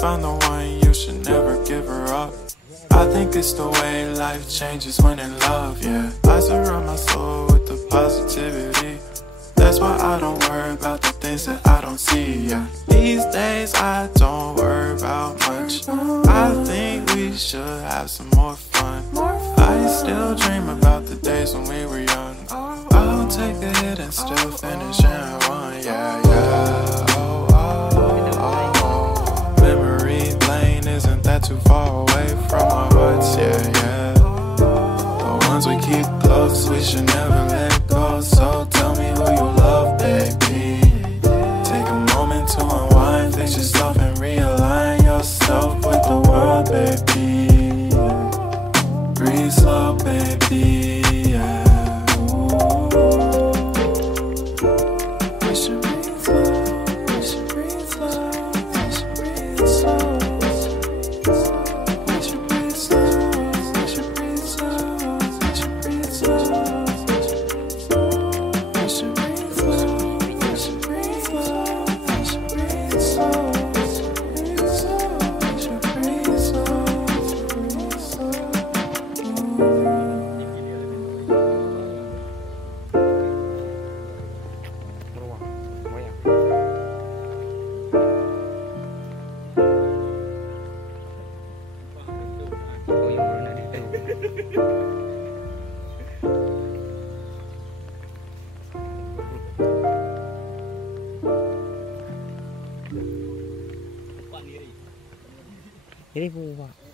found the one, you should never give her up. I think it's the way life changes when in love, yeah. I surround my soul with the positivity. That's why I don't worry about the things that I don't see, yeah. These days I don't worry about much. I think we should have some more fun. I still dream about the days when we were young. I'll take a hit and still finish and one, yeah, yeah. Oh, oh, oh, oh. Memory lane, isn't that too far away from our hearts, yeah, yeah. The ones we keep close, we should never let go. So tell me who you love, baby. Take a moment to unwind, fix yourself and realign yourself with the world, baby. Breathe slow, baby, yeah. We should breathe slow, we should breathe slow, we should breathe slow. We should breathe slow, we should breathe slow, we should breathe slow. We should breathe slow, we should breathe slow, we should breathe slow. We should breathe slow, breathe slow. Ini Bu, Pak.